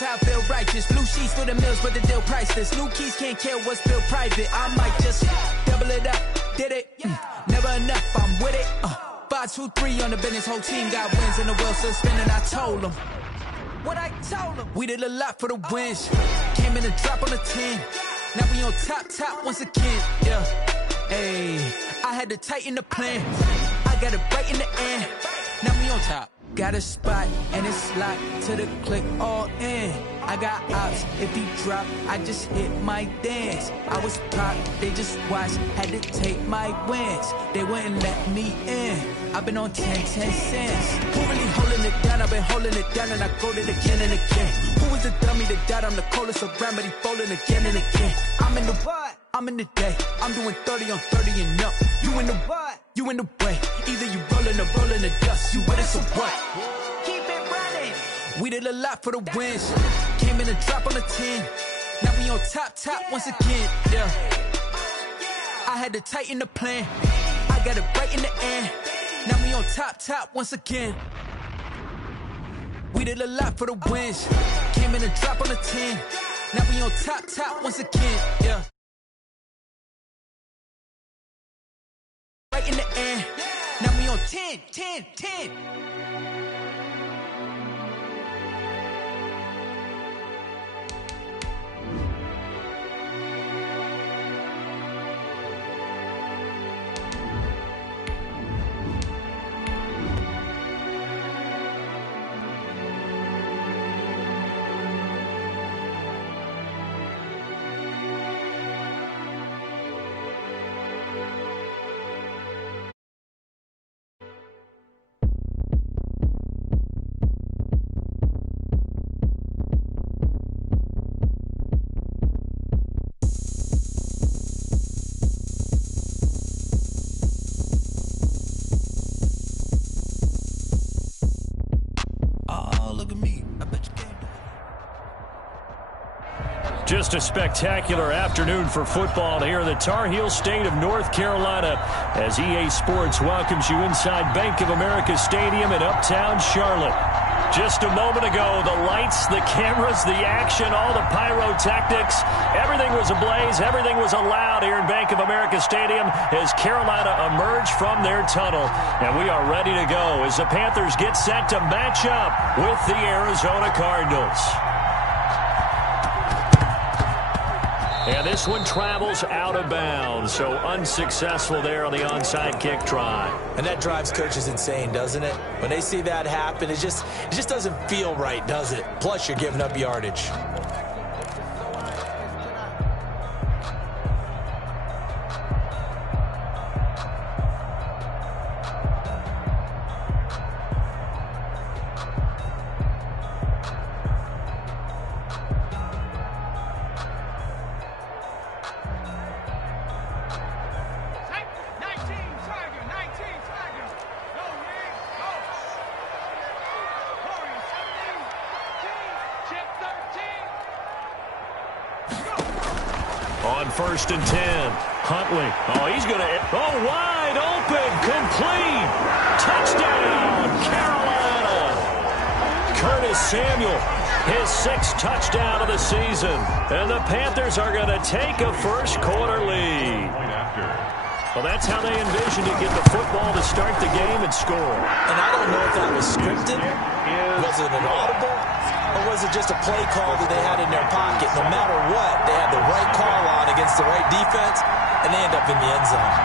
I feel righteous. Blue sheets for the mills, but the deal priceless. New keys can't kill what's built private. I might just double it up. Did it? Never enough. I'm with it. 5, 2, 3 on the business. Whole team got wins and the wheels still spinning. I told them what I told them. We did a lot for the wins. Came in a drop on the 10. Now we on top once again. Yeah. Hey, I had to tighten the plan. I got it right in the end. Now we on top. Got a spot and it's locked to the click all in. I got ops, if he drop, I just hit my dance. I was top, they just watched, had to take my wins. They wouldn't let me in. I've been on 10 cents. Who really holding it down? I've been holding it down and I go to it again and again. Who was the dummy that died? I'm the coldest around, but he folding again and again. I'm in the what? I'm in the day. I'm doing 30 on 30 and up. You in the what? You in the way. Either you rolling or rolling the dust. You with it, so what? Keep it running. We did a lot for the wins. Came in a drop on the 10. Now we on top once again. Yeah. I had to tighten the plan. I got it right in the end. Now we on top once again. We did a lot for the wins. Came in a drop on the 10. Now we on top once again. Yeah. Right in the end. Now we on 10. Just a spectacular afternoon for football here in the Tar Heel state of North Carolina as EA Sports welcomes you inside Bank of America Stadium in Uptown Charlotte. Just a moment ago, the lights, the cameras, the action, all the pyrotechnics, everything was ablaze, everything was allowed here in Bank of America Stadium as Carolina emerged from their tunnel. And we are ready to go as the Panthers get set to match up with the Arizona Cardinals. And this one travels out of bounds, so unsuccessful there on the onside kick try. And that drives coaches insane, doesn't it? When they see that happen, it just doesn't feel right, does it? Plus, you're giving up yardage. On 1st and 10, Huntley. Oh, he's going to... Oh, wide open, complete. Touchdown, Carolina. Curtis Samuel, his 6th touchdown of the season. And the Panthers are going to take a first quarter lead. Well, that's how they envisioned to get the football to start the game and score. And I don't know if that was scripted. Was it an audible? Or was it just a play call that they had in their pocket? No matter what, they had the right call on against the right defense, and they end up in the end zone.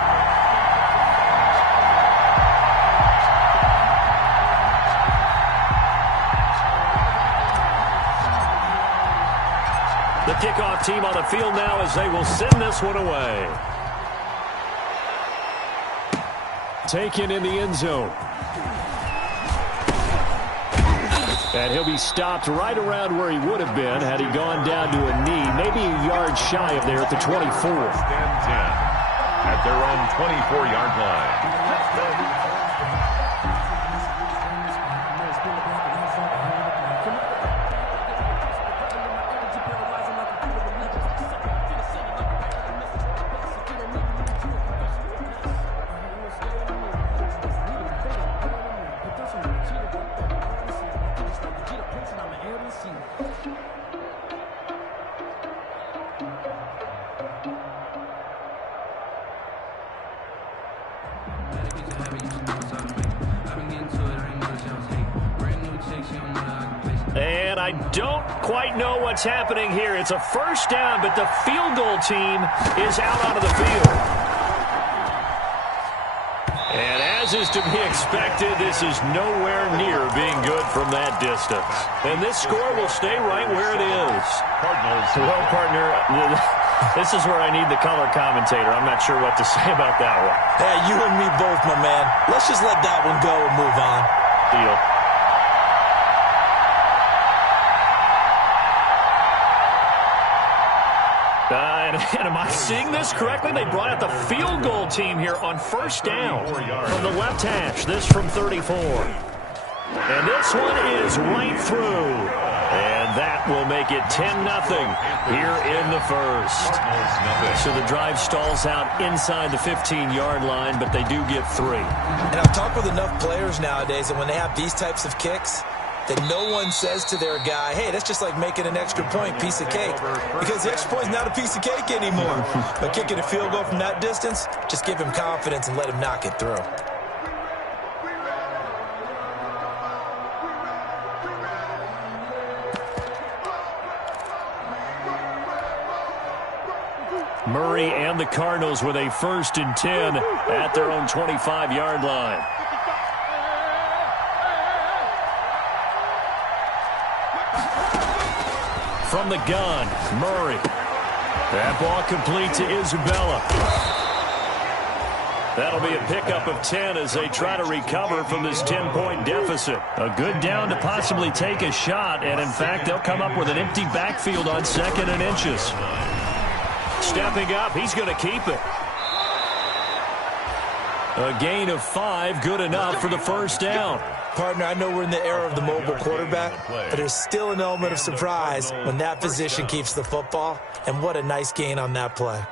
The kickoff team on the field now as they will send this one away. Taken in the end zone. And he'll be stopped right around where he would have been had he gone down to a knee, maybe a yard shy of there at the 24. Stand 10 at their own 24-yard line. See. I don't quite know what's happening here. It's a first down, but the field goal team is out onto the field. And as is to be expected, this is nowhere near being good from that distance. And this score will stay right where it is. Cardinals. Well, partner, this is where I need the color commentator. I'm not sure what to say about that one. Hey, you and me both, my man. Let's just let that one go and move on. Deal. And am I seeing this correctly? They brought out the field goal team here on first down from the left hash. This from 34. And this one is right through. And that will make it 10-0 here in the first. So the drive stalls out inside the 15-yard line, but they do get 3. And I've talked with enough players nowadays, and when they have these types of kicks, that no one says to their guy, hey, that's just like making an extra point, piece of cake. Because the extra point's not a piece of cake anymore. But kicking a field goal from that distance, just give him confidence and let him knock it through. Murray and the Cardinals with a 1st and 10 at their own 25-yard line. From the gun, Murray. That ball complete to Isabella. That'll be a pickup of 10 as they try to recover from this 10-point deficit. A good down to possibly take a shot, and in fact, they'll come up with an empty backfield on 2nd and inches. Stepping up, he's going to keep it. A gain of 5, good enough for the first down. Partner, I know we're in the era of the mobile quarterback, but there's still an element of surprise when that position keeps the football, and what a nice gain on that play.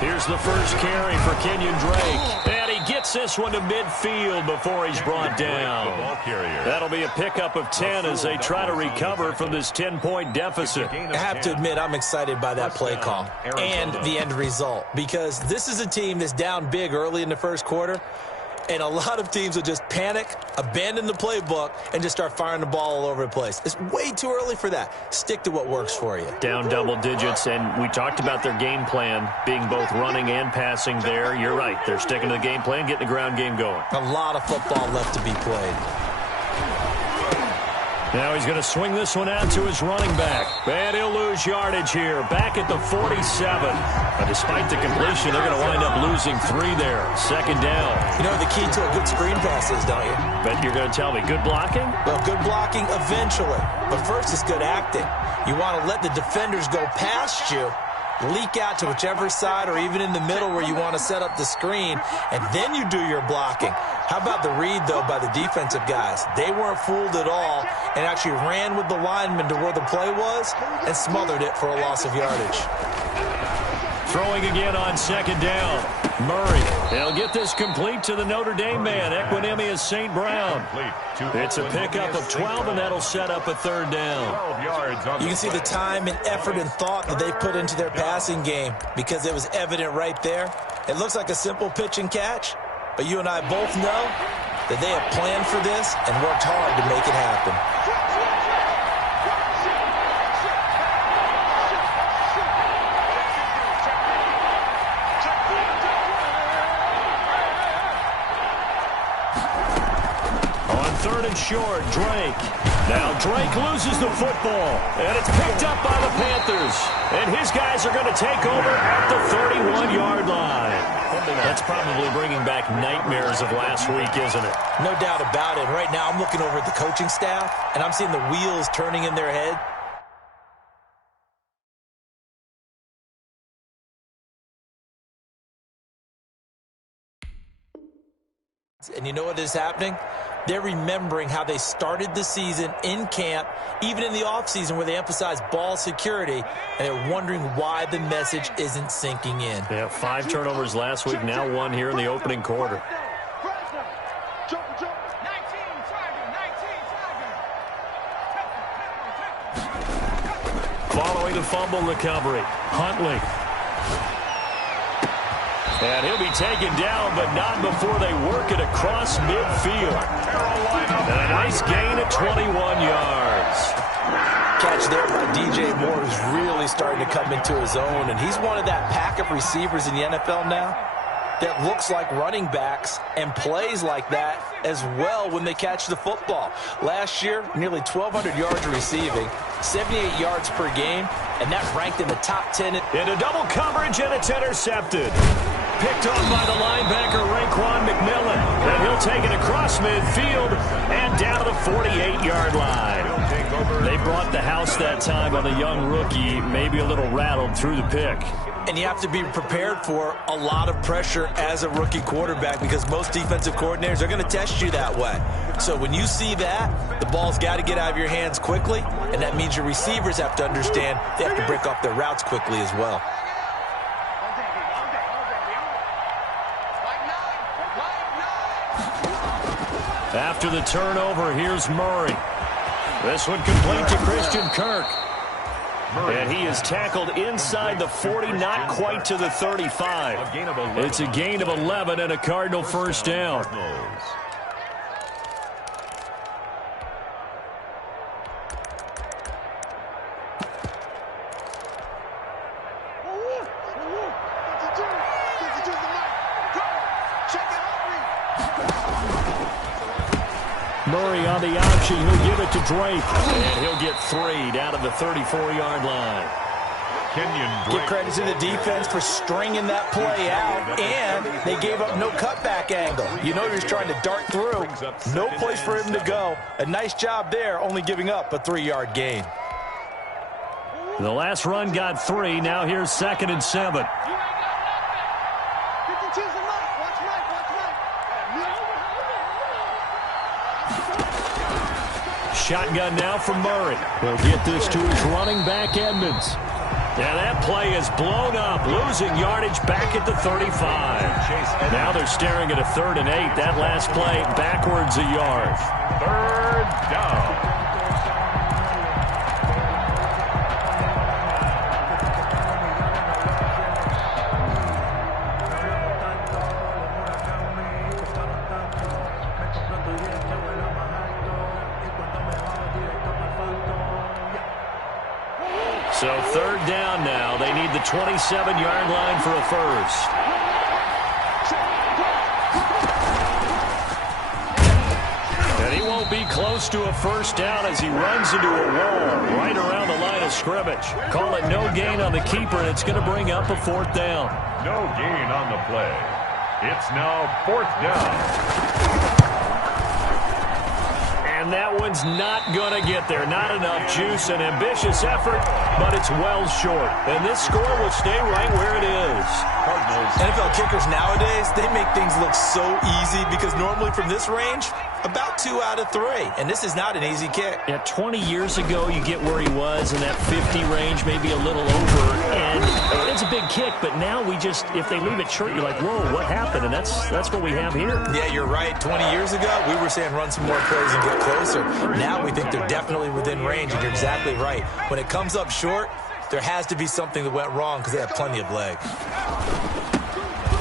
Here's the first carry for Kenyon Drake. And he gets this one to midfield before he's brought down. That'll be a pickup of 10 as they try to recover from this 10-point deficit. I have to admit, I'm excited by that play call and the end result, because this is a team that's down big early in the first quarter, and a lot of teams will just panic, abandon the playbook, and just start firing the ball all over the place. It's way too early for that. Stick to what works for you. Down double digits, and we talked about their game plan being both running and passing there. You're right. They're sticking to the game plan, getting the ground game going. A lot of football left to be played. Now he's going to swing this one out to his running back. And he'll lose yardage here, back at the 47. But despite the completion, they're going to wind up losing 3 there. 2nd down. You know the key to a good screen pass is, don't you? But you're going to tell me, good blocking? Well, good blocking eventually. But first, it's good acting. You want to let the defenders go past you, leak out to whichever side or even in the middle where you want to set up the screen, and then you do your blocking. How about the read, though, by the defensive guys? They weren't fooled at all and actually ran with the lineman to where the play was and smothered it for a loss of yardage. Throwing again on 2nd down. Murray. They'll get this complete to the Notre Dame man, Equinemius St. Brown. It's a pickup of 12, and that'll set up a 3rd down. You can see the time and effort and thought that they put into their passing game because it was evident right there. It looks like a simple pitch and catch, but you and I both know that they have planned for this and worked hard to make it happen. Short, Drake. Now Drake loses the football, and it's picked up by the Panthers. And his guys are going to take over at the 31-yard line. That's probably bringing back nightmares of last week, isn't it? No doubt about it. Right now I'm looking over at the coaching staff, and I'm seeing the wheels turning in their head. And you know what is happening? They're remembering how they started the season in camp, even in the offseason where they emphasized ball security, and they're wondering why the message isn't sinking in. Yeah, 5 turnovers last week, now 1 here in the opening quarter. Following the fumble recovery, Huntley. And he'll be taken down, but not before they work it across midfield. And a nice gain of 21 yards. Catch there by DJ Moore, who's really starting to come into his own. And he's one of that pack of receivers in the NFL now that looks like running backs and plays like that as well when they catch the football. Last year, nearly 1,200 yards receiving, 78 yards per game, and that ranked in the top 10. Into double coverage, and it's intercepted. Picked off by the linebacker, Raekwon McMillan. And he'll take it across midfield and down to the 48-yard line. They brought the house that time on the young rookie, maybe a little rattled through the pick. And you have to be prepared for a lot of pressure as a rookie quarterback because most defensive coordinators are going to test you that way. So when you see that, the ball's got to get out of your hands quickly, and that means your receivers have to understand they have to break off their routes quickly as well. After the turnover, here's Murray. This one complete to Christian Kirk. And he is tackled inside the 40, not quite to the 35. It's a gain of 11 and a Cardinal first down. Murray on the option. He'll give it to Drake. And he'll get 3 down to the 34-yard line. Give credit to the defense for stringing that play out, and they gave up no cutback angle. You know he's trying to dart through. No place for him to go. A nice job there, only giving up a 3-yard gain. The last run got 3. Now here's 2nd and 7. Shotgun now from Murray. He'll get this to his running back, Edmonds. And that play is blown up, losing yardage back at the 35. Now they're staring at a 3rd and 8. That last play backwards a yard. 3rd down. So 3rd down now. They need the 27-yard line for a first. And he won't be close to a first down as he runs into a wall right around the line of scrimmage. Call it no gain on the keeper, and it's going to bring up a 4th down. No gain on the play. It's now 4th down. And that one's not going to get there. Not enough juice. An ambitious effort, but it's well short. And this score will stay right where it is. NFL kickers nowadays, they make things look so easy because normally from this range, about 2 out of 3. And this is not an easy kick. Yeah, 20 years ago, you get where he was in that 50 range, maybe a little over. And it's a big kick, but now we just, if they leave it short, you're like, whoa, what happened? And that's what we have here. Yeah, you're right. 20 years ago, we were saying run some more plays and get closer. Now we think they're definitely within range, and you're exactly right. When it comes up short, there has to be something that went wrong because they have plenty of leg.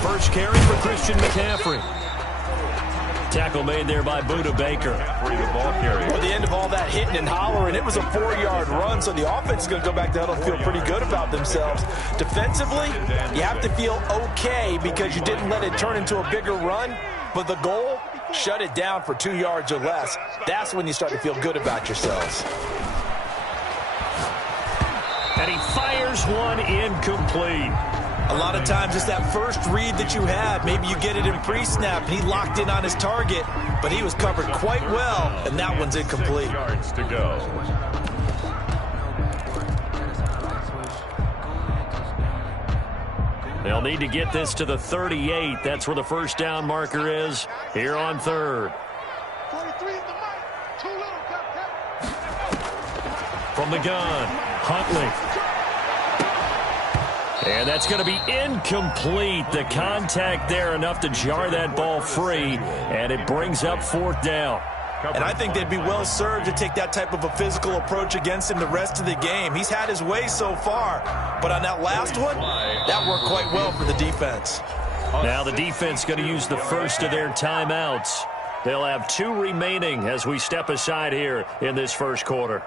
First carry for Christian McCaffrey. Tackle made there by Buda Baker. At the end of all that hitting and hollering, it was a 4-yard run, so the offense is going to go back to huddle and feel pretty good about themselves. Defensively, you have to feel okay because you didn't let it turn into a bigger run, but the goal, shut it down for 2 yards or less. That's when you start to feel good about yourselves. And he fires one incomplete. A lot of times it's that first read that you have. Maybe you get it in pre-snap, and he locked in on his target, but he was covered quite well, and that one's incomplete. Yards to go. They'll need to get this to the 38. That's where the first down marker is here on third. 43 is the mic. Too little, From the gun, Huntley. And that's going to be incomplete. The contact there enough to jar that ball free, and it brings up fourth down. And I think they'd be well served to take that type of a physical approach against him the rest of the game. He's had his way so far, but on that last one, that worked quite well for the defense. Now the defense going to use the first of their timeouts. They'll have 2 remaining as we step aside here in this first quarter.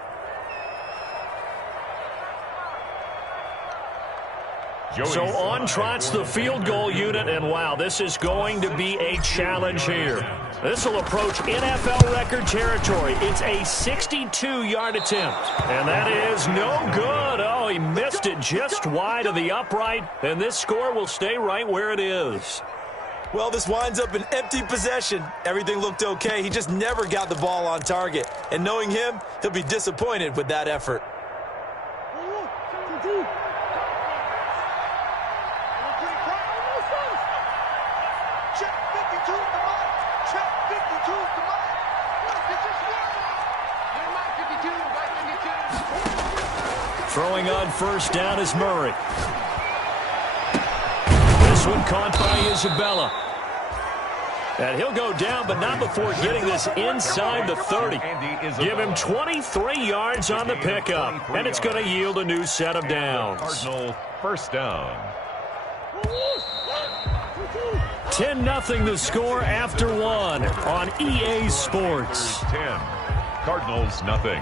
So on trots the field goal unit, and wow, this is going to be a challenge here. This will approach NFL record territory. It's a 62-yard attempt, and that is no good. Oh, he missed it just wide of the upright, and this score will stay right where it is. Well, this winds up an empty possession. Everything looked okay. He just never got the ball on target. And knowing him, he'll be disappointed with that effort. Throwing on first down is Murray. This one caught by Isabella. And he'll go down, but not before getting this inside the 30. Give him 23 yards on the pickup, and it's going to yield a new set of downs. Cardinal first down. 10-0 the score after 1 on EA Sports. 10. Cardinals nothing.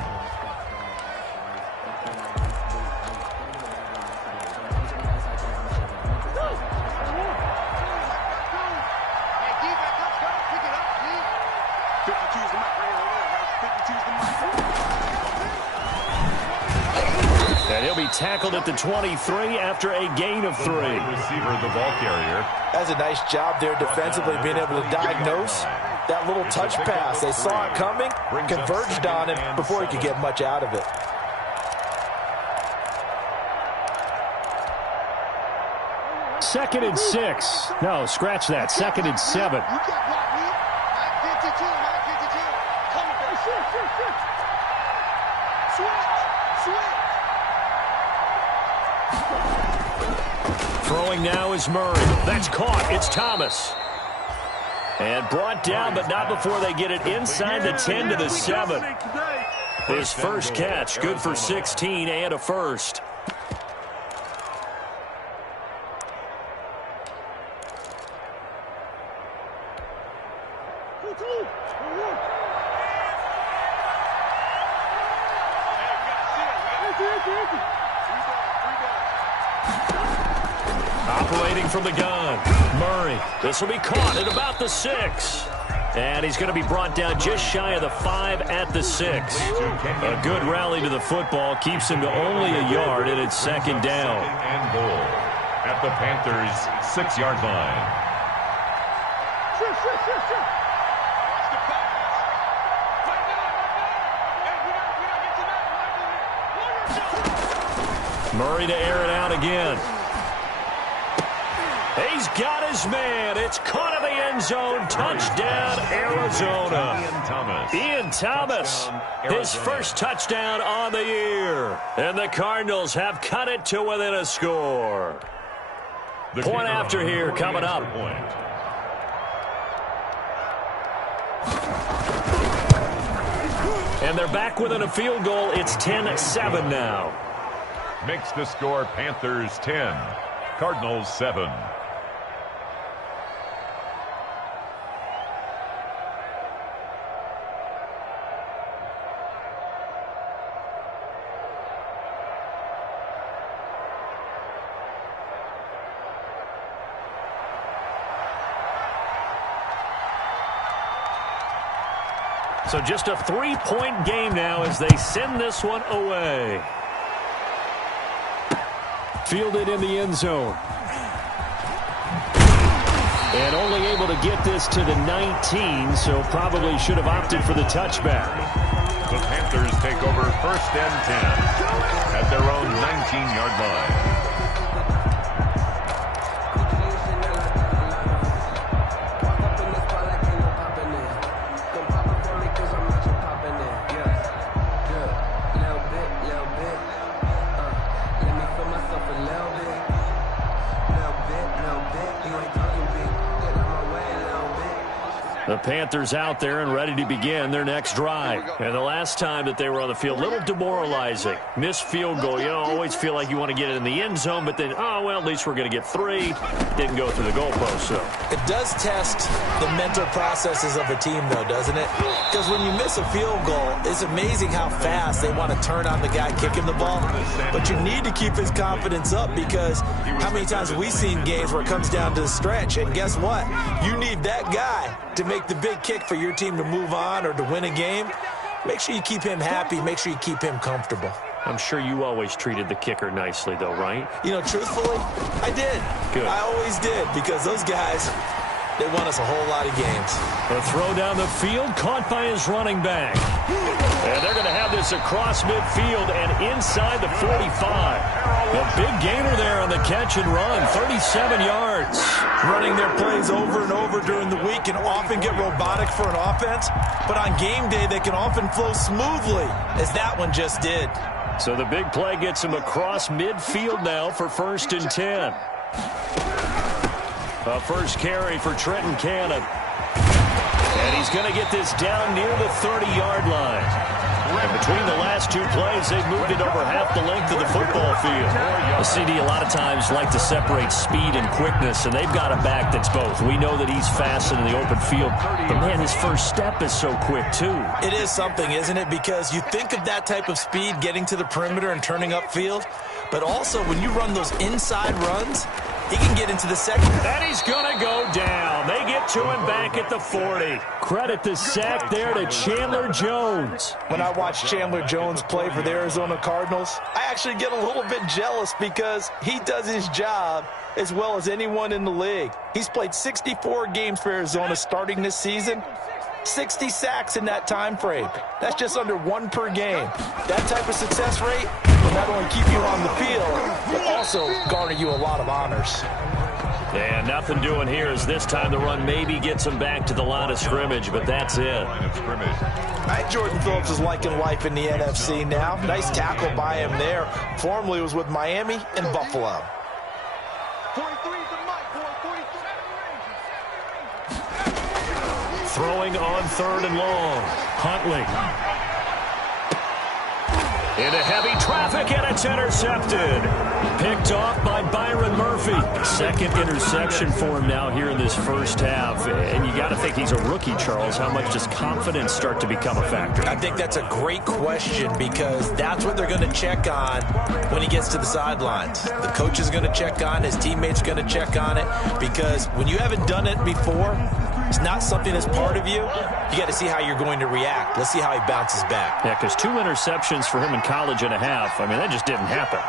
And he'll be tackled at the 23 after a gain of 3. Receiver, the ball carrier. That's a nice job there defensively, being able to diagnose that little touch pass. They saw it coming, converged on it before he could get much out of it. Second and 6. No, scratch that. Second and 7. Throwing now is Murray. That's caught. It's Thomas. And brought down, but not before they get it inside the 10 to the 7. His first catch, good for 16 and a first. Operating from the gun, Murray. This will be caught at about the 6. And he's going to be brought down just shy of the 5 at the 6. A good rally to the football keeps him to only a yard, and it's second down. And goal at the Panthers' 6-yard line. Murray to air it out again. He's got his man. It's caught in the end zone. Touchdown, Arizona. Ian Thomas, his first touchdown on the year. And the Cardinals have cut it to within a score. Point after here coming up. And they're back within a field goal. It's 10-7 now. Makes the score Panthers 10, Cardinals 7. So just a 3-point game now as they send this one away. Fielded in the end zone. And only able to get this to the 19, so probably should have opted for the touchback. The Panthers take over first and 10 at their own 19-yard line. The Panthers out there and ready to begin their next drive. And the last time that they were on the field, a little demoralizing. Missed field goal. You know, always feel like you want to get it in the end zone, but then, oh, well, at least we're going to get 3. Didn't go through the goalpost, so. It does test the mental processes of a team, though, doesn't it? Because when you miss a field goal, it's amazing how fast they want to turn on the guy kicking the ball. But you need to keep his confidence up, because how many times have we seen games where it comes down to the stretch, and guess what? You need that guy to make the big kick for your team to move on or to win a game. Make sure you keep him happy. Make sure you keep him comfortable. I'm sure you always treated the kicker nicely, though, right? You know, truthfully, I did. Good. I always did, because those guys, they won us a whole lot of games. A throw down the field, caught by his running back. And they're going to have this across midfield and inside the 45. A big gainer there on the catch and run, 37 yards. Running their plays over and over during the week can often get robotic for an offense, but on game day they can often flow smoothly, as that one just did. So the big play gets him across midfield now for 1st and 10. A first carry for Trenton Cannon. And he's going to get this down near the 30-yard line. And between the last 2 plays, they've moved it over half the length of the football field. The CD a lot of times like to separate speed and quickness, and they've got a back that's both. We know that he's fast in the open field, but, man, his first step is so quick, too. It is something, isn't it? Because you think of that type of speed getting to the perimeter and turning upfield, but also when you run those inside runs, he can get into the second. And he's going to go down. They get to him back at the 40. Credit the sack there to Chandler Jones. When I watch Chandler Jones play for the Arizona Cardinals, I actually get a little bit jealous, because he does his job as well as anyone in the league. He's played 64 games for Arizona starting this season. 60 sacks in that time frame. That's just under 1 per game. That type of success rate will not only keep you on the field, but also garner you a lot of honors. And nothing doing here as this time the run maybe gets him back to the line of scrimmage, but that's it. Jordan Phillips is liking life in the NFC now. Nice tackle by him there. Formerly was with Miami and Buffalo. 43 is the mic, boy. 43. Throwing on 3rd and long. Huntley. Into heavy traffic, and it's intercepted. Picked off by Byron Murphy. 2nd interception for him now here in this first half. And you got to think he's a rookie, Charles. How much does confidence start to become a factor? I think that's a great question, because that's what they're going to check on when he gets to the sidelines. The coach is going to check on, his teammates are going to check on it, because when you haven't done it before, it's not something that's part of you. You got to see how you're going to react. Let's see how he bounces back. Yeah, because 2 interceptions for him in college and a half. I mean, that just didn't happen.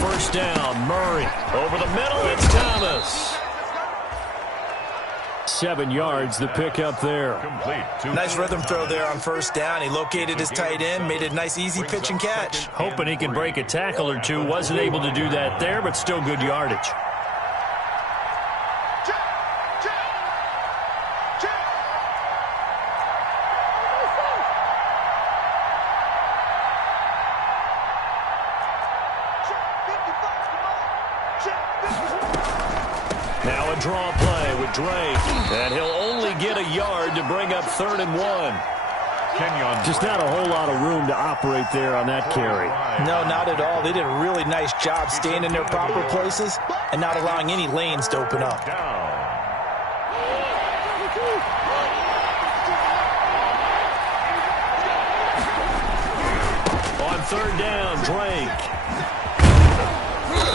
First down, Murray. Over the middle, it's Thomas. 7 yards, the pickup there. Nice rhythm throw there on first down. He located his tight end, made a nice easy pitch and catch. Hoping he can break a tackle or two. Wasn't able to do that there, but still good yardage. Now a draw play with Drake. And he'll only get a yard to bring up 3rd and 1. Just not a whole lot of room to operate there on that carry. No, not at all. They did a really nice job staying in their proper places and not allowing any lanes to open up. On 3rd down, Drake.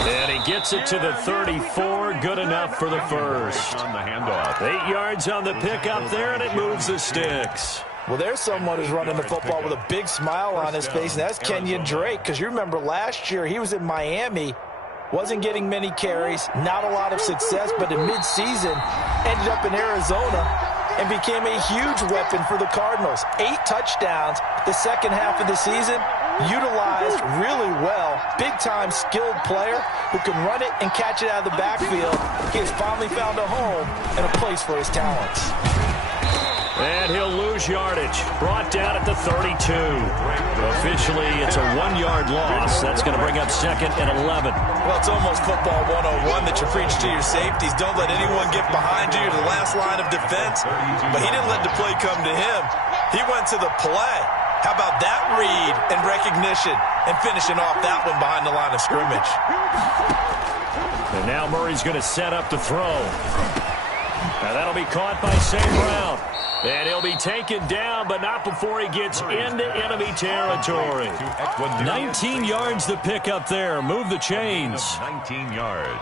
And he gets it to the 34. Good enough for the first. 8 yards on the pickup there, and it moves the sticks. Well, there's someone who's running the football with a big smile on his face, and that's Kenyon Drake, because you remember last year he was in Miami, wasn't getting many carries, not a lot of success, but in midseason ended up in Arizona and became a huge weapon for the Cardinals. 8 touchdowns the second half of the season, utilized really well. Big-time skilled player who can run it and catch it out of the backfield. He has finally found a home and a place for his talents. And he'll lose yardage. Brought down at the 32. Officially, it's a 1-yard loss. That's going to bring up 2nd and 11. Well, it's almost football 101 that you preach to your safeties. Don't let anyone get behind you to the last line of defense. But he didn't let the play come to him. He went to the play. How about that read and recognition and finishing off that one behind the line of scrimmage? And now Murray's going to set up to throw. And that'll be caught by St. Brown. And he'll be taken down, but not before he gets into enemy territory. 19 yards to pick up there. Move the chains. 19 yards.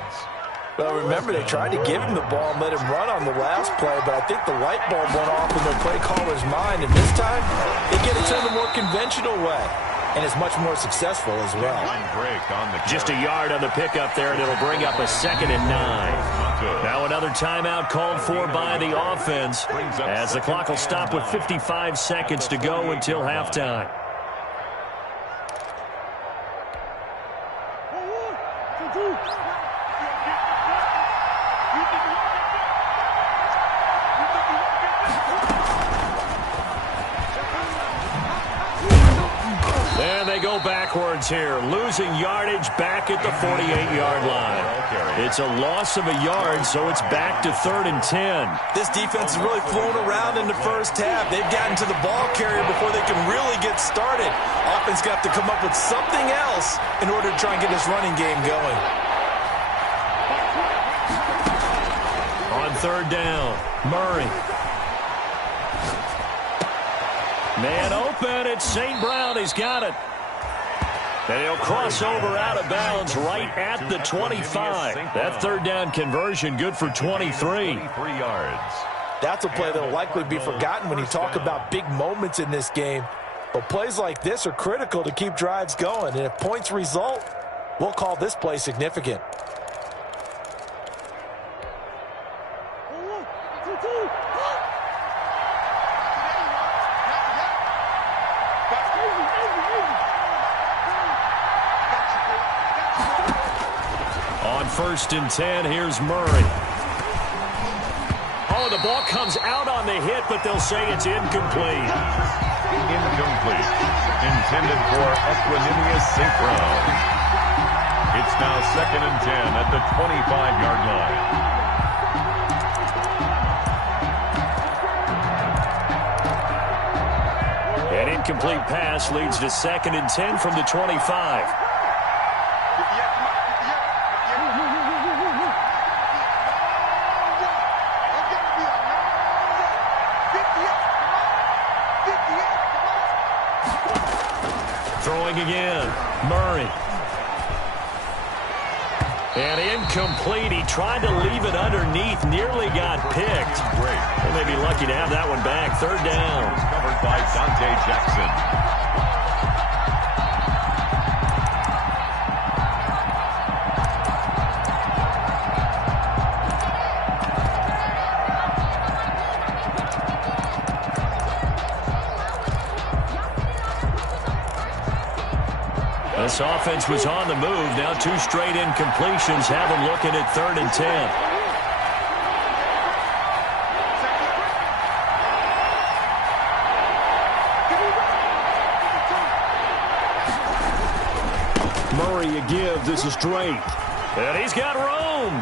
Well, remember, they tried to give him the ball and let him run on the last play, but I think the light bulb went off in their play caller's mind. And this time, they get it to the more conventional way. And it's much more successful as well. Just a yard on the pickup there, and it'll bring up a 2nd and 9. Now another timeout called for by the offense as the clock will stop with 55 seconds to go until halftime. And they go backwards here, losing yardage back at the 48-yard line. It's a loss of a yard, so it's back to 3rd and 10. This defense has really flown around in the first half. They've gotten to the ball carrier before they can really get started. Offense got to come up with something else in order to try and get this running game going. On 3rd down, Murray. Man open, it's St. Brown. He's got it. And he'll cross over out of bounds right at the 25. That 3rd down conversion good for 23. Yards. That's a play that will likely be forgotten when you talk about big moments in this game. But plays like this are critical to keep drives going. And if points result, we'll call this play significant. On 1st and 10, here's Murray. Oh, the ball comes out on the hit, but they'll say it's incomplete. Incomplete. Intended for Equanimous St. Brown. It's now 2nd and 10 at the 25-yard line. An incomplete pass leads to 2nd and 10 from the 25. Throwing again, Murray. And incomplete. He tried to leave it underneath, nearly got picked. They may be lucky to have that one back. 3rd down. Covered by Dante Jackson. This offense was on the move. Now 2 straight incompletions have them looking at 3rd and 10. Murray a give. This is Drake. And he's got room.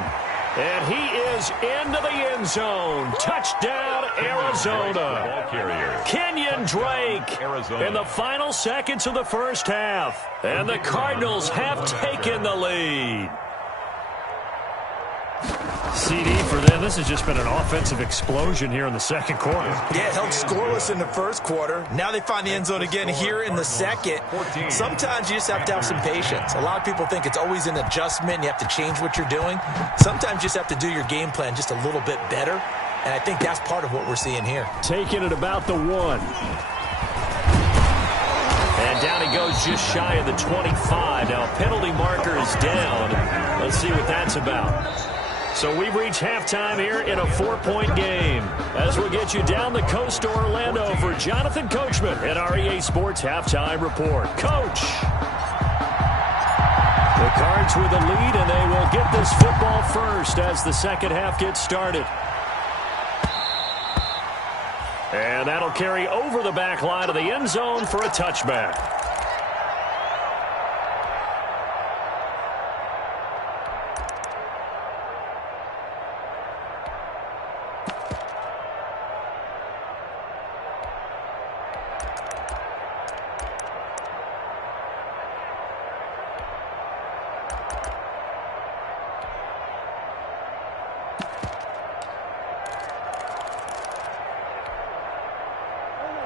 And he is into the end zone. Touchdown, Arizona. Kenyon Drake in the final seconds of the first half. And the Cardinals have taken the lead. CD for them. This has just been an offensive explosion here in the second quarter. Yeah, held scoreless in the first quarter. Now they find the end zone again here in the second. Sometimes you just have to have some patience. A lot of people think it's always an adjustment. You have to change what you're doing. Sometimes you just have to do your game plan just a little bit better. And I think that's part of what we're seeing here. Taking it about the 1. And down he goes just shy of the 25. Now a penalty marker is down. Let's see what that's about. So we've reached halftime here in a 4-point game. As we'll get you down the coast to Orlando for Jonathan Coachman at our EA Sports Halftime Report. Coach! The Cards with the lead, and they will get this football first as the second half gets started. And that'll carry over the back line of the end zone for a touchback.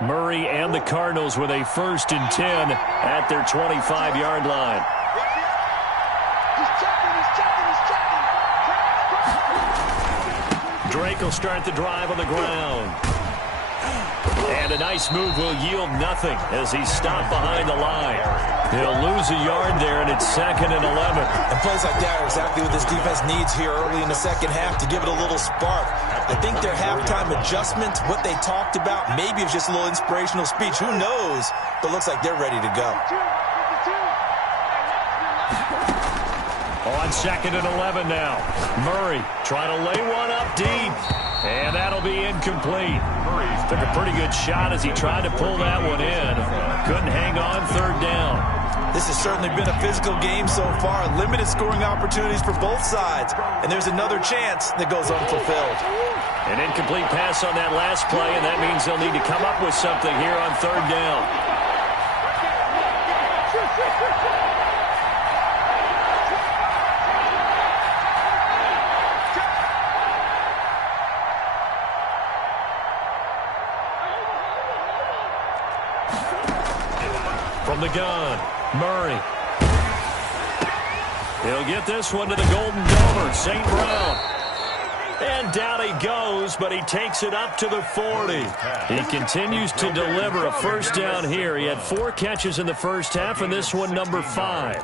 Murray and the Cardinals with a 1st and 10 at their 25-yard line. Drake will start the drive on the ground. And a nice move will yield nothing as he's stopped behind the line. He'll lose a yard there, and it's 2nd and 11. And plays like that are exactly what this defense needs here early in the second half to give it a little spark. I think their halftime adjustment, what they talked about, maybe it's just a little inspirational speech. Who knows? But looks like they're ready to go. On 2nd and 11 now. Murray trying to lay one up deep. And that'll be incomplete. Took a pretty good shot as he tried to pull that one in. Couldn't hang on 3rd down. This has certainly been a physical game so far. Limited scoring opportunities for both sides. And there's another chance that goes unfulfilled. An incomplete pass on that last play, and that means they'll need to come up with something here on 3rd down. From the gun, Murray. He'll get this one to the Golden Domer, St. Brown. And down he goes, but he takes it up to the 40. He continues to deliver a 1st down here. He had 4 catches in the first half, and this one number 5.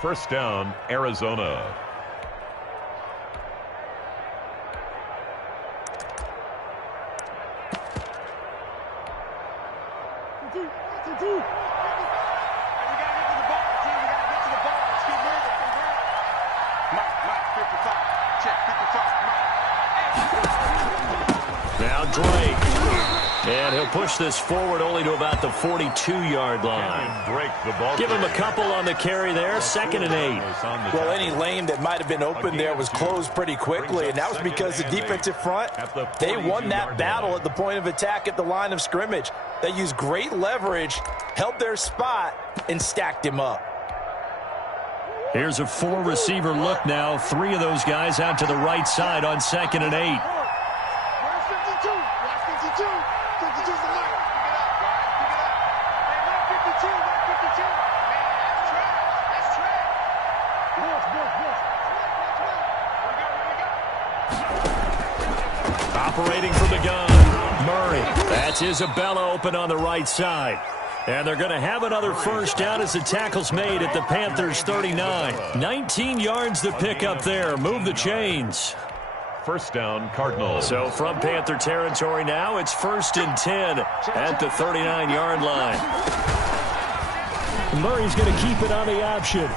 1st down, Arizona. Now Drake. And he'll push this forward only to about the 42-yard line. Give him a couple on the carry there. 2nd and 8. Well, any lane that might have been open there was closed pretty quickly, and that was because the defensive front, they won that battle at the point of attack at the line of scrimmage. They used great leverage, held their spot, and stacked him up. Here's a 4-receiver look now. 3 of those guys out to the right side on 2nd and 8. Operating from the gun, Murray. That's Isabella open on the right side. And they're going to have another 1st down as the tackle's made at the Panthers' 39. 19 yards to pick up there. Move the chains. 1st down, Cardinals. So from Panther territory now, it's 1st and 10 at the 39-yard line. Murray's going to keep it on the option.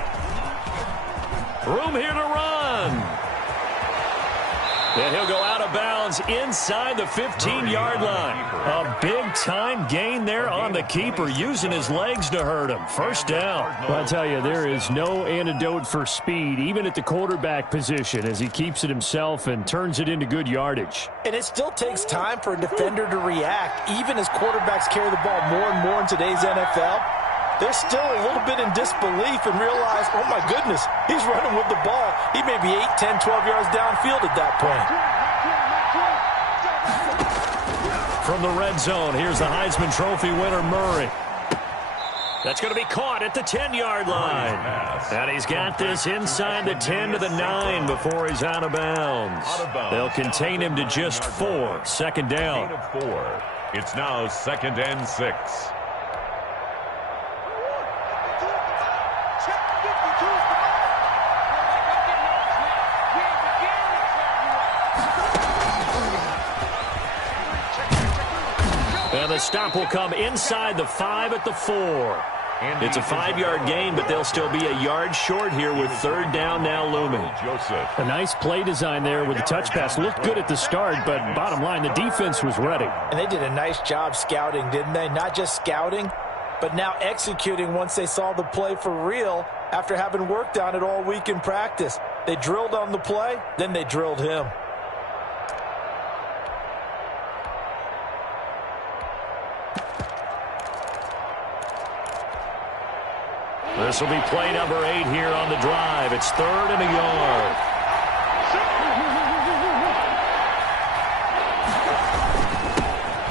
Room here to run. And he'll go out of bounds inside the 15-yard line. A big-time gain there on the keeper, using his legs to hurt him. 1st down. Well, I tell you, there is no antidote for speed, even at the quarterback position, as he keeps it himself and turns it into good yardage. And it still takes time for a defender to react, even as quarterbacks carry the ball more and more in today's NFL. They're still a little bit in disbelief and realize, oh, my goodness, he's running with the ball. He may be 8, 10, 12 yards downfield at that point. From the red zone, here's the Heisman Trophy winner, Murray. That's going to be caught at the 10-yard line. And he's got this inside the 10 to the 9 before he's out of bounds. They'll contain him to just 4. 2nd down. It's now 2nd and 6. And the stop will come inside the 5 at the 4. It's a 5-yard gain, but they'll still be a yard short here with third down now looming. A nice play design there with the touch pass. Looked good at the start, but bottom line, the defense was ready. And they did a nice job scouting, didn't they? Not just scouting, but now executing once they saw the play for real after having worked on it all week in practice. They drilled on the play, then they drilled him. This will be play number 8 here on the drive. It's third and a yard.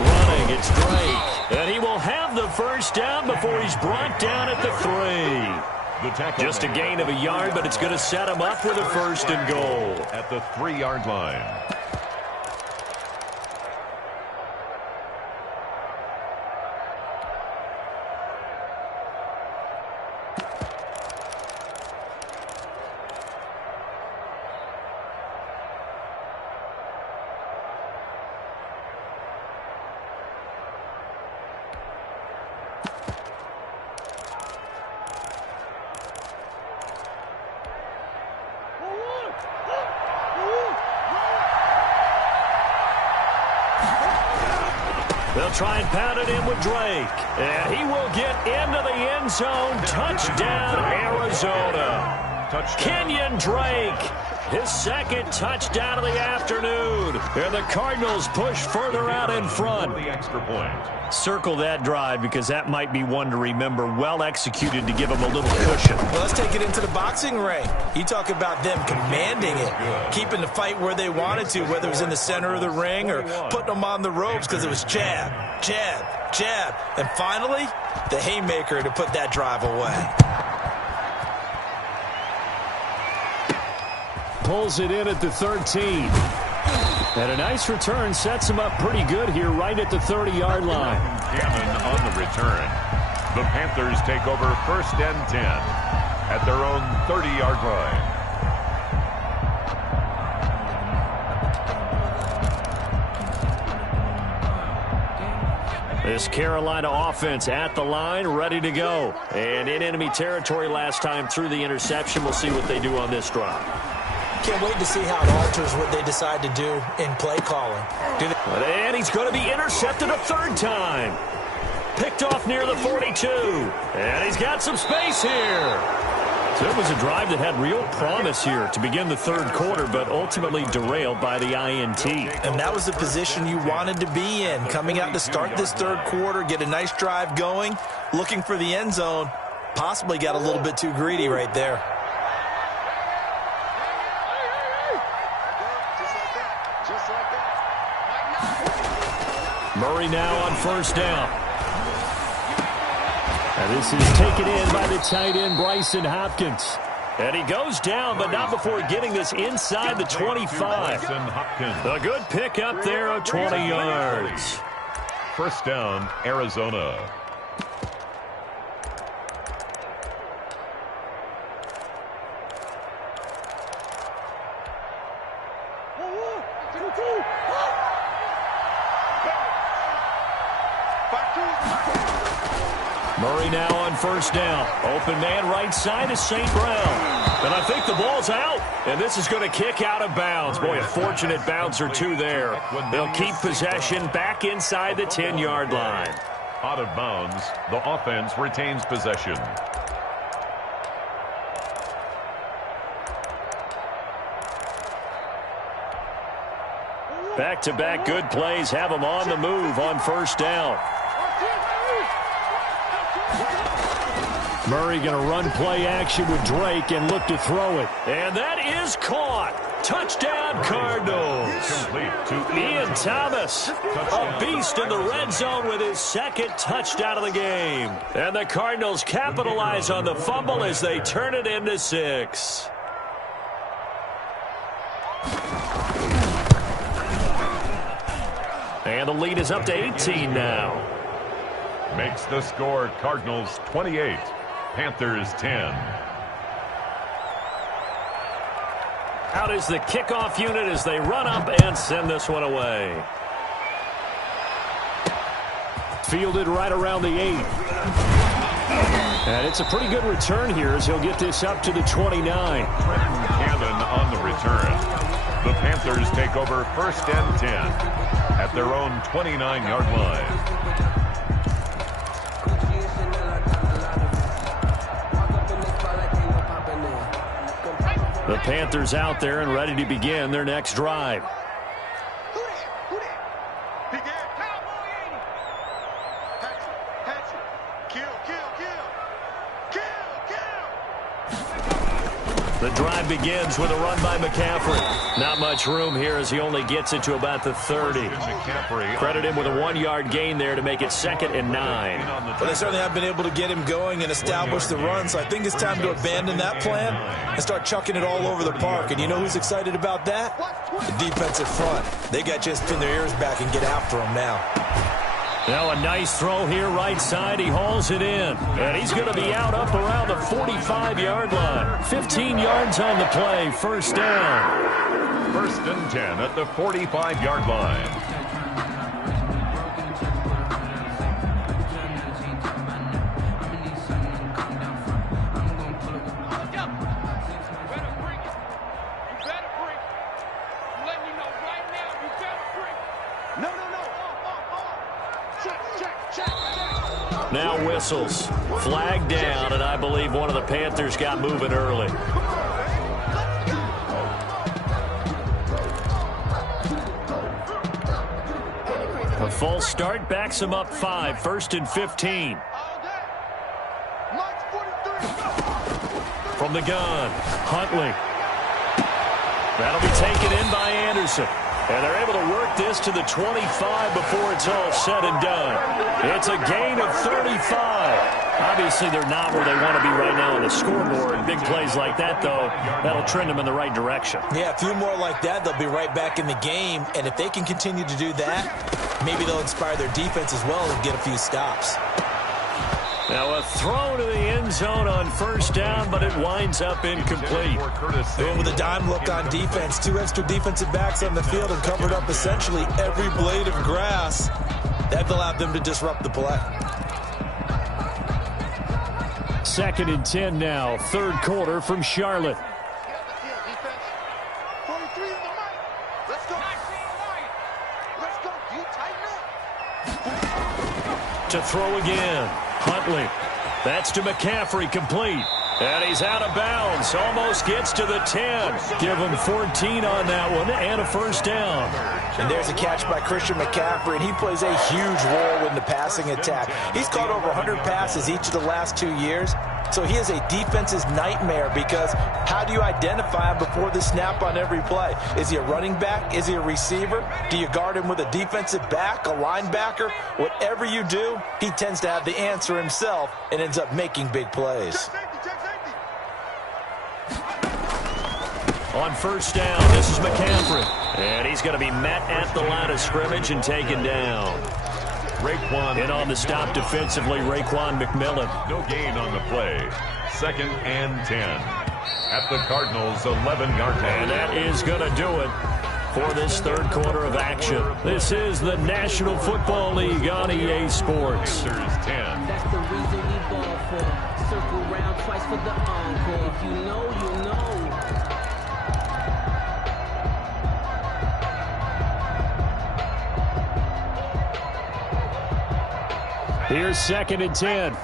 Running, it's Drake. And he will have the first down before he's brought down at the 3. Just a gain of a yard, but it's going to set him up with a first and goal. At the 3-yard line. They'll try and pound it in with Drake. And he will get into the end zone. Touchdown, Arizona. Kenyon Drake, his second touchdown of the afternoon. And the Cardinals push further out in front. The extra point. Circle that drive because that might be one to remember. Well executed to give him a little cushion. Well, let's take it into the boxing ring. You talk about them commanding it, keeping the fight where they wanted to, whether it was in the center of the ring or putting them on the ropes because it was jab, jab, jab. And finally, the haymaker to put that drive away. Pulls it in at the 13. And a nice return sets him up pretty good here right at the 30-yard line. Gammon on the return. The Panthers take over first and 10 at their own 30-yard line. This Carolina offense at the line, ready to go. And in enemy territory last time through the interception. We'll see what they do on this drive. Can't wait to see how it alters what they decide to do in play calling. And he's going to be intercepted a third time. Picked off near the 42. And he's got some space here. So it was a drive that had real promise here to begin the third quarter, but ultimately derailed by the INT. And that was the position you wanted to be in. Coming out to start this third quarter, get a nice drive going, looking for the end zone. Possibly got a little bit too greedy right there. Murray now on first down. And this is taken in by the tight end, Bryson Hopkins. And he goes down, but not before getting this inside the 25. A good pick up there of 20 yards. First down, Arizona. Murray now on first down. Open man right side is St. Brown. And I think the ball's out. And this is going to kick out of bounds. Boy, a fortunate bounce or two there. They'll keep possession back inside the 10-yard line. Out of bounds, the offense retains possession. Back-to-back good plays have them on the move on first down. Murray going to run play action with Drake and look to throw it. And that is caught. Touchdown, Cardinals. Ian Thomas, a beast in the red zone with his second touchdown of the game. And the Cardinals capitalize on the fumble as they turn it into 6. And the lead is up to 18 now. Makes the score Cardinals 28, Panthers 10. Out is the kickoff unit as they run up and send this one away. Fielded right around the 8. And it's a pretty good return here as he'll get this up to the 29. Cannon on the return. The Panthers take over 1st and 10 at their own 29-yard line. The Panthers out there and ready to begin their next drive. The drive begins with a run by McCaffrey. Not much room here as he only gets it to about the 30. Credit him with a 1-yard gain there to make it 2nd and 9. Well, they certainly have been able to get him going and establish the run, so I think it's time to abandon that plan and start chucking it all over the park. And you know who's excited about that? The defensive front. They got a chance to pin their ears back and get after him now. Now a nice throw here right side. He hauls it in. And he's going to be out up around the 45-yard line. 15 yards on the play. 1st down. 1st and 10 at the 45-yard line. Now whistles. Flag down, and I believe one of the Panthers got moving early. A false start backs him up 5. 1st and 15. From the gun, Huntley. That'll be taken in by Anderson. And they're able to work this to the 25 before it's all said and done. It's a gain of 35. Obviously, they're not where they want to be right now on the scoreboard. Big plays like that, though, that'll trend them in the right direction. Yeah, a few more like that, they'll be right back in the game. And if they can continue to do that, maybe they'll inspire their defense as well and get a few stops. Now a throw to the end zone on 1st down, but it winds up incomplete. Going with a dime look on defense. 2 extra defensive backs on the field and covered up essentially every blade of grass. That allowed them to disrupt the play. 2nd and 10 now. 3rd quarter from Charlotte. To throw again. Huntley. That's to McCaffrey, complete. And he's out of bounds. Almost gets to the 10. Give him 14 on that one and a 1st down. And there's a catch by Christian McCaffrey, and he plays a huge role in the passing attack. He's caught over 100 passes each of the last 2 years. So he is a defense's nightmare because how do you identify him before the snap on every play? Is he a running back? Is he a receiver? Do you guard him with a defensive back, a linebacker? Whatever you do, he tends to have the answer himself and ends up making big plays. On 1st down, this is McCaffrey. And he's going to be met at the line of scrimmage and taken down. And on the stop defensively, Raekwon McMillan. No gain on the play. 2nd and 10 at the Cardinals' 11-yard line. And that is going to do it for this 3rd quarter of action. This is the National Football League on EA Sports. Panthers 10. That's the reason we ball for. Circle round twice for the encore. If you know, you know. Here's 2nd and 10.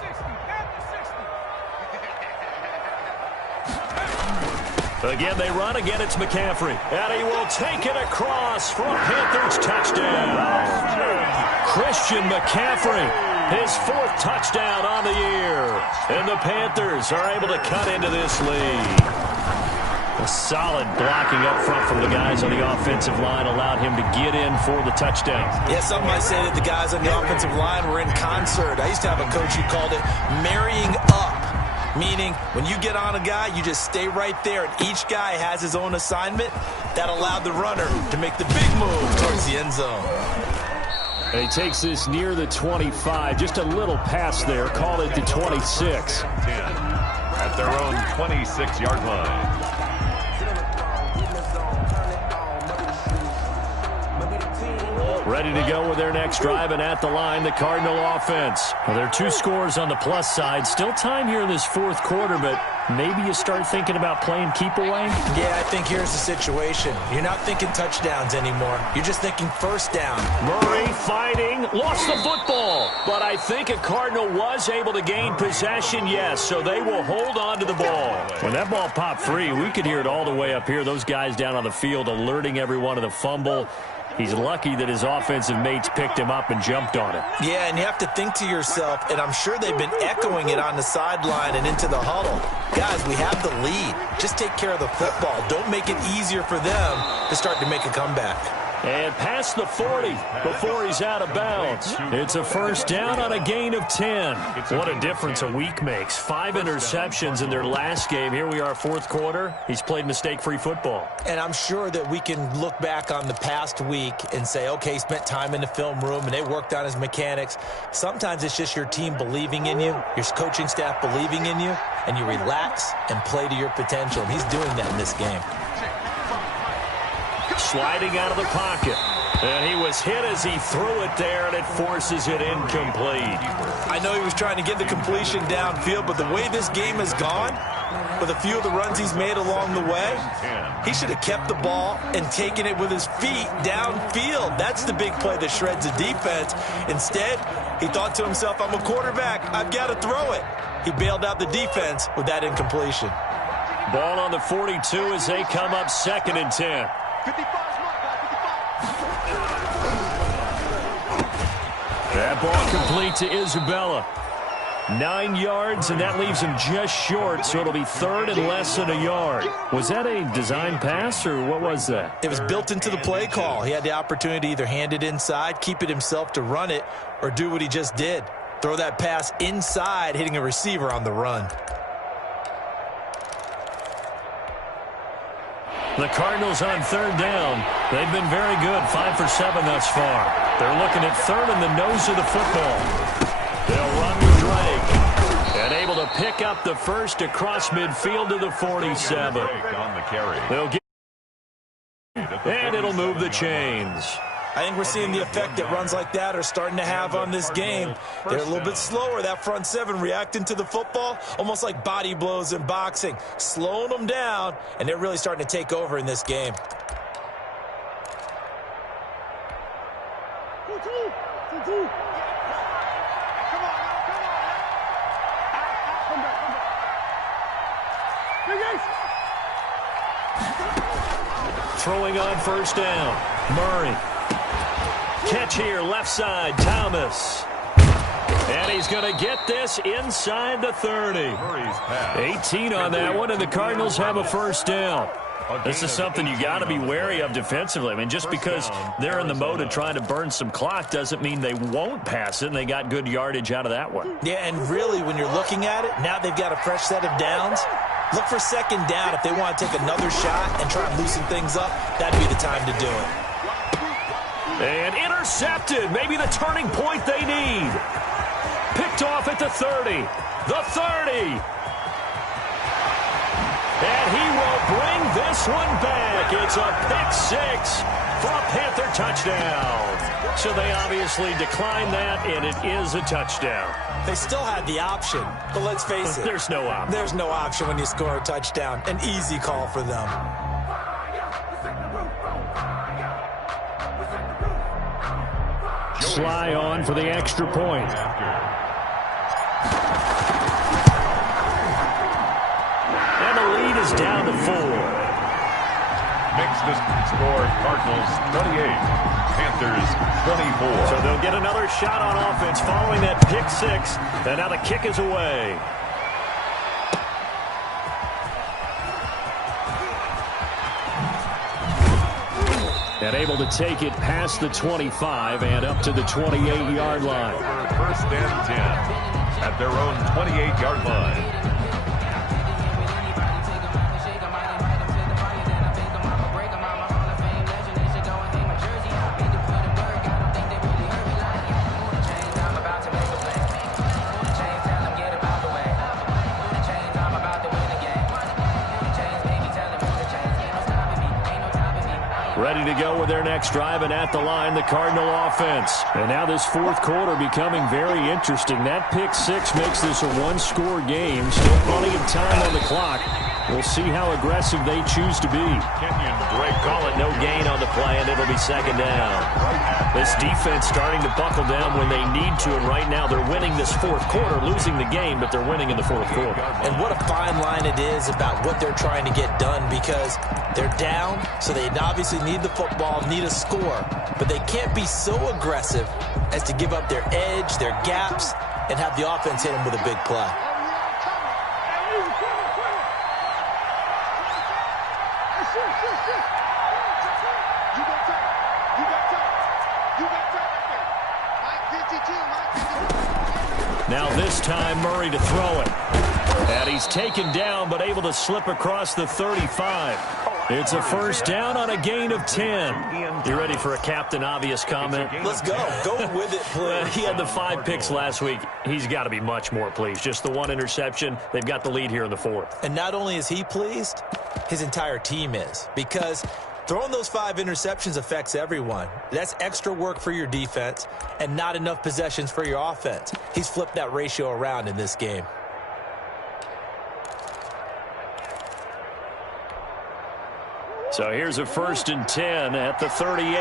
Again, they run. Again, it's McCaffrey. And he will take it across for a Panthers touchdown. Christian McCaffrey, his 4th touchdown on the year. And the Panthers are able to cut into this lead. A solid blocking up front from the guys on the offensive line allowed him to get in for the touchdown. Yeah, some might say that the guys on the offensive line were in concert. I used to have a coach who called it marrying up, meaning when you get on a guy, you just stay right there, and each guy has his own assignment. That allowed the runner to make the big move towards the end zone. And he takes this near the 25, just a little pass there, call it the 26. 10 at their own 26-yard line. Ready to go with their next drive, and at the line, the Cardinal offense. Well, there are 2 scores on the plus side. Still time here in this fourth quarter, but maybe you start thinking about playing keep away? Yeah, I think here's the situation. You're not thinking touchdowns anymore. You're just thinking first down. Murray fighting, lost the football. But I think a Cardinal was able to gain possession, yes, so they will hold on to the ball. When that ball popped free, we could hear it all the way up here. Those guys down on the field alerting everyone of the fumble. He's lucky that his offensive mates picked him up and jumped on it. Yeah, and you have to think to yourself, and I'm sure they've been echoing it on the sideline and into the huddle. Guys, we have the lead. Just take care of the football. Don't make it easier for them to start to make a comeback. And past the 40 before he's out of bounds. It's a first down on a gain of 10. What a difference a week makes. 5 interceptions in their last game. Here we are, fourth quarter. He's played mistake-free football. And I'm sure that we can look back on the past week and say, okay, he spent time in the film room and they worked on his mechanics. Sometimes it's just your team believing in you, your coaching staff believing in you, and you relax and play to your potential. And he's doing that in this game. Sliding out of the pocket. And he was hit as he threw it there, and it forces it incomplete. I know he was trying to get the completion downfield, but the way this game has gone, with a few of the runs he's made along the way, he should have kept the ball and taken it with his feet downfield. That's the big play that shreds the defense. Instead, he thought to himself, I'm a quarterback. I've got to throw it. He bailed out the defense with that incompletion. Ball on the 42 as they come up 2nd and 10. 55 smart guy, 55. That ball complete to Isabella. 9 yards, and that leaves him just short, so it'll be 3rd and less than a yard. Was that a design pass, or what was that? It was built into the play call. He had the opportunity to either hand it inside, keep it himself to run it, or do what he just did. Throw that pass inside, hitting a receiver on the run. The Cardinals on 3rd down. They've been very good, 5 for 7 thus far. They're looking at 3rd and the nose of the football. They'll run with Drake. And able to pick up the first across midfield to the 47. They'll get, and it'll move the chains. I think we're seeing the effect that runs like that are starting to have on this game. They're a little bit slower, that front 7, reacting to the football, almost like body blows in boxing, slowing them down, and they're really starting to take over in this game. Throwing on first down, Murray. Catch here, left side, Thomas. And he's going to get this inside the 30. 18 on that one, and the Cardinals have a first down. This is something you got to be wary of defensively. I mean, just because they're in the mode of trying to burn some clock doesn't mean they won't pass it, and they got good yardage out of that one. Yeah, and really, when you're looking at it, now they've got a fresh set of downs. Look for 2nd down. If they want to take another shot and try and loosen things up, that'd be the time to do it. And intercepted. Maybe the turning point they need. Picked off at the 30. The 30. And he will bring this one back. It's a pick 6 for a Panther touchdown. So they obviously declined that, and it is a touchdown. They still had the option, but let's face it. There's no option. There's no option when you score a touchdown. An easy call for them. Sly on for the extra point. And the lead is down to 4. Makes the score Cardinals 28, Panthers 24. So they'll get another shot on offense following that pick 6. And now the kick is away. And able to take it past the 25 and up to the 28-yard line. First and 10 at their own 28-yard line. Ready to go with their next drive, and at the line, the Cardinal offense. And now this fourth quarter becoming very interesting. That pick six makes this a one-score game. Still plenty of time on the clock. We'll see how aggressive they choose to be. Kenyon Drake. Call it no gain on the play, and it'll be second down. This defense starting to buckle down when they need to, and right now they're winning this fourth quarter, losing the game, but they're winning in the fourth quarter. And what a fine line it is about what they're trying to get done, because they're down, so they obviously need the football, need a score, but they can't be so aggressive as to give up their edge, their gaps, and have the offense hit them with a big play. Now this time Murray to throw it. And he's taken down but able to slip across the 35. It's a first down on a gain of 10. You ready for a Captain Obvious comment? Let's go. Go with it, please. He had the 5 picks last week. He's got to be much more pleased. Just the 1 interception. They've got the lead here in the fourth. And not only is he pleased, his entire team is. Because throwing those 5 interceptions affects everyone. That's extra work for your defense and not enough possessions for your offense. He's flipped that ratio around in this game. So here's a first and 10 at the 38.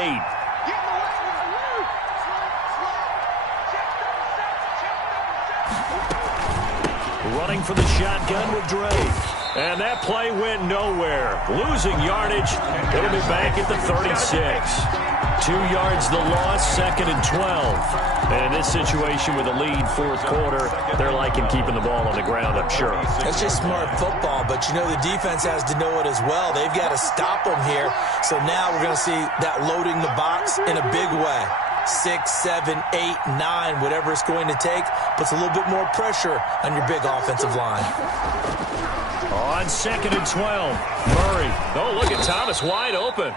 Running for the shotgun with Drake. And that play went nowhere. Losing yardage. It'll be back at the 36. 2 yards the loss, second and 12. And in this situation with a lead fourth quarter, they're liking keeping the ball on the ground, I'm sure. That's just smart football, but you know the defense has to know it as well. They've got to stop them here. So now we're going to see that loading the box in a big way. 6, 7, 8, 9, whatever it's going to take, puts a little bit more pressure on your big offensive line. On second and 12, Murray. Oh, look at Thomas wide open.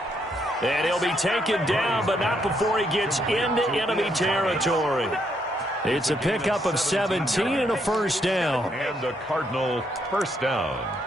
And he'll be taken down, but not before he gets into enemy territory. It's a pickup of 17 and a first down. And the Cardinal first down.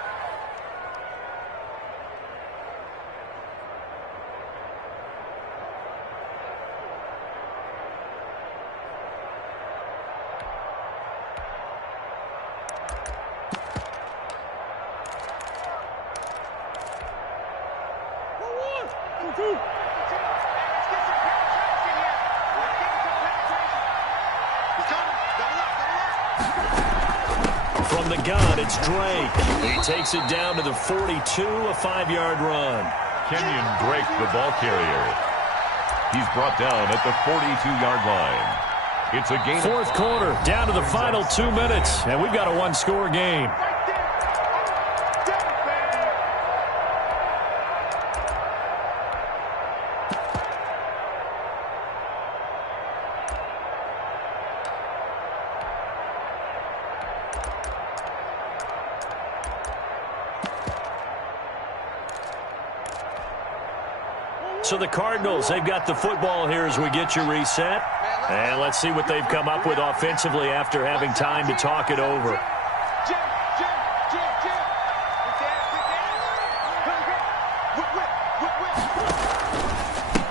From the gun, it's Drake. He takes it down to the 42, a 5-yard run. Kenyon Drake, the ball carrier. He's brought down at the 42-yard line. It's a gain. Fourth quarter, down to the final 2 minutes, and we've got a one-score game. So the Cardinals, they've got the football here as we get you reset. And let's see what they've come up with offensively after having time to talk it over.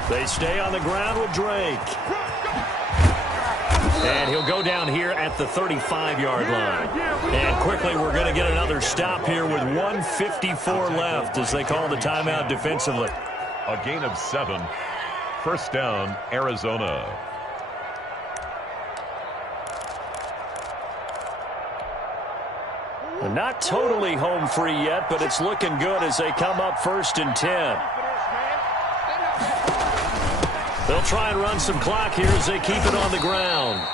They stay on the ground with Drake. And he'll go down here at the 35-yard line. And quickly, we're going to get another stop here with 1:54 left as they call the timeout defensively. A gain of 7. First down, Arizona. Not totally home free yet, but it's looking good as they come up first and 10. They'll try and run some clock here as they keep it on the ground.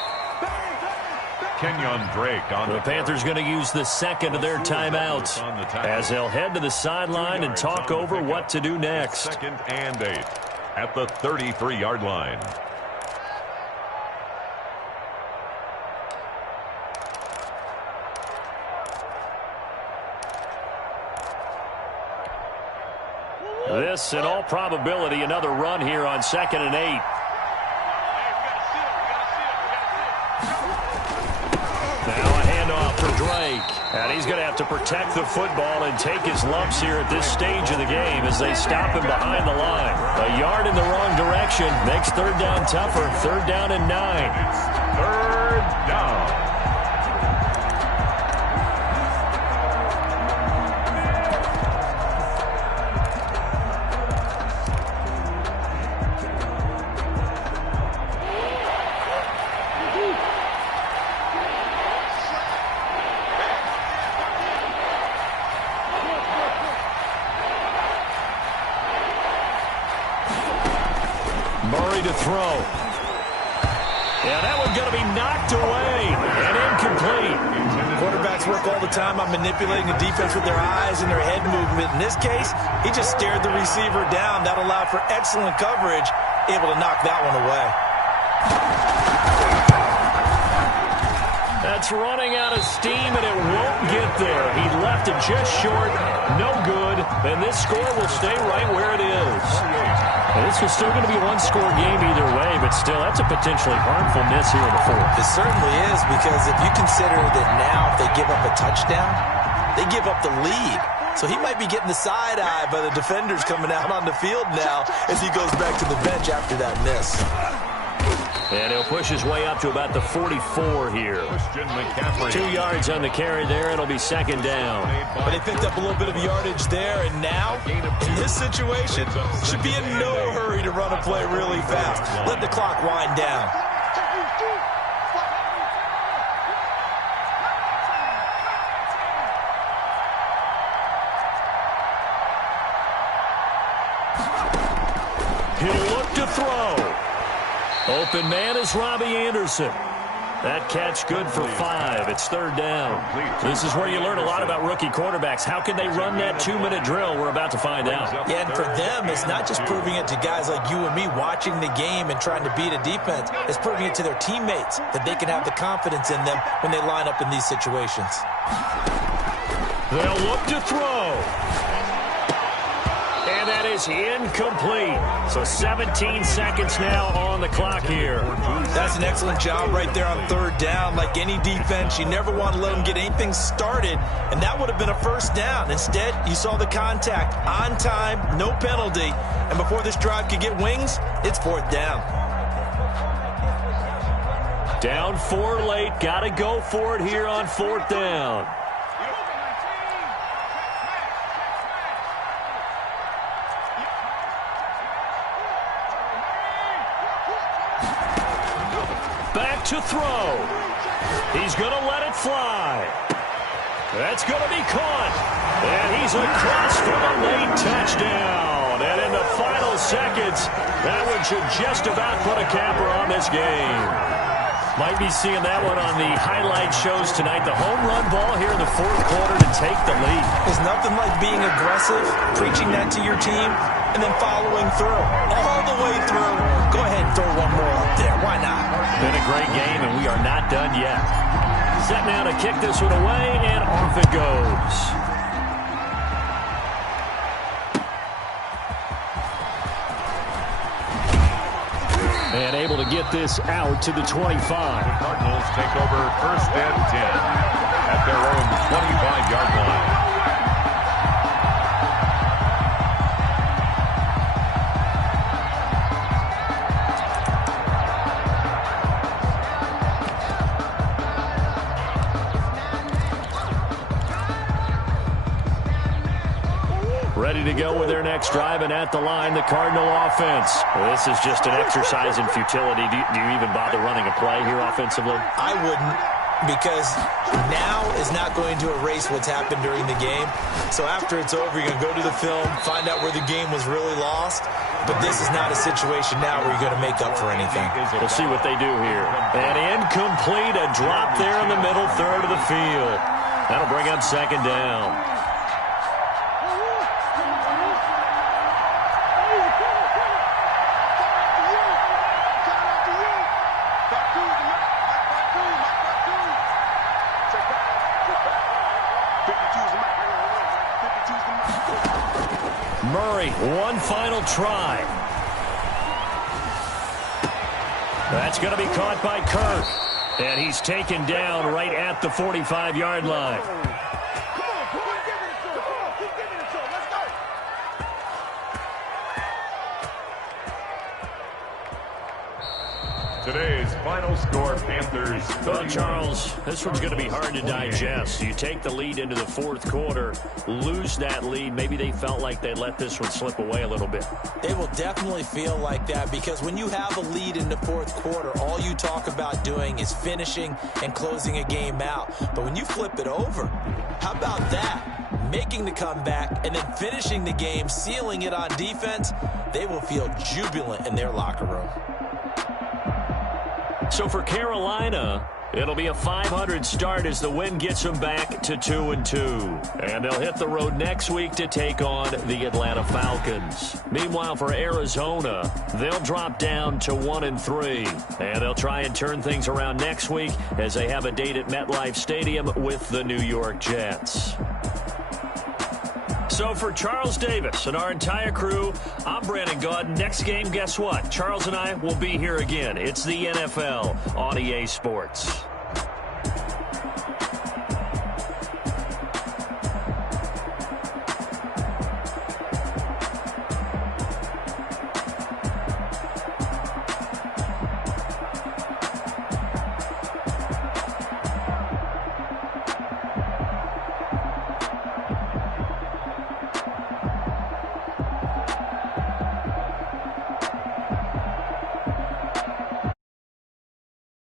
Kenyon Drake on the Panthers going to use the second of their timeouts as they'll head to the sideline and talk over what to do next. Second and 8 at the 33-yard line. This, in all probability, another run here on second and 8. Now a handoff for Drake. And he's going to have to protect the football and take his lumps here at this stage of the game as they stop him behind the line. A yard in the wrong direction makes third down tougher. Third down and 9. Third down. To throw. Yeah, that one's going to be knocked away and incomplete. Quarterbacks work all the time on manipulating the defense with their eyes and their head movement. In this case, he just stared the receiver down. That allowed for excellent coverage, able to knock that one away. That's running out of steam, and it won't get there. He left it just short. No good. And this score will stay right where it is. And this is still going to be a one-score game either way, but still, that's a potentially harmful miss here in the fourth. It certainly is, because if you consider that now if they give up a touchdown, they give up the lead. So he might be getting the side-eye by the defenders coming out on the field now as he goes back to the bench after that miss. And he'll push his way up to about the 44 here. 2 yards on the carry there. It'll be second down. But they picked up a little bit of yardage there, and now, in this situation, should be in no hurry to run a play really fast. Let the clock wind down. He'll look to throw. Open man is Robbie Anderson. That catch good for 5. It's third down. This is where you learn a lot about rookie quarterbacks. How can they run that 2-minute drill? We're about to find out. Yeah, and for them, it's not just proving it to guys like you and me watching the game and trying to beat a defense. It's proving it to their teammates that they can have the confidence in them when they line up in these situations. They'll look to throw. And that is incomplete. So 17 seconds now on the clock here. That's an excellent job right there on third down. Like any defense, you never want to let them get anything started, and that would have been a first down. Instead, you saw the contact on time, no penalty, and before this drive could get wings, it's fourth down. Down 4 late. Got to go for it here on fourth down. Back to throw. He's going to let it fly. That's going to be caught. And he's across for a late touchdown. And in the final seconds, that one should just about put a capper on this game. Might be seeing that one on the highlight shows tonight. The home run ball here in the fourth quarter to take the lead. There's nothing like being aggressive, preaching that to your team, and then following through. All the way through. Go ahead and throw one more up there. Why not? Been a great game, and we are not done yet. Set now to kick this one away, and off it goes. And able to get this out to the 25. The Cardinals take over first and 10 at their own 25-yard line. Ready to go with their next drive, and at the line, the Cardinal offense. This is just an exercise in futility. Do you even bother running a play here offensively? I wouldn't, because now is not going to erase what's happened during the game. So after it's over, you're going to go to the film, find out where the game was really lost. But this is not a situation now where you're going to make up for anything. We'll see what they do here. And incomplete, a drop there in the middle third of the field. That'll bring up second down. Murray, one final try. That's going to be caught by Kirk. And he's taken down right at the 45-yard line. Today's final score, Panthers. Well, Charles, this one's going to be hard to digest. You take the lead into the fourth quarter, lose that lead. Maybe they felt like they let this one slip away a little bit. They will definitely feel like that because when you have a lead in the fourth quarter, all you talk about doing is finishing and closing a game out. But when you flip it over, how about that? Making the comeback and then finishing the game, sealing it on defense, they will feel jubilant in their locker room. So for Carolina, it'll be a 500 start as the win gets them back to 2-2. And they'll hit the road next week to take on the Atlanta Falcons. Meanwhile, for Arizona, they'll drop down to 1-3. And they'll try and turn things around next week as they have a date at MetLife Stadium with the New York Jets. So for Charles Davis and our entire crew, I'm Brandon Gaudin. Next game, guess what? Charles and I will be here again. It's the NFL on EA Sports.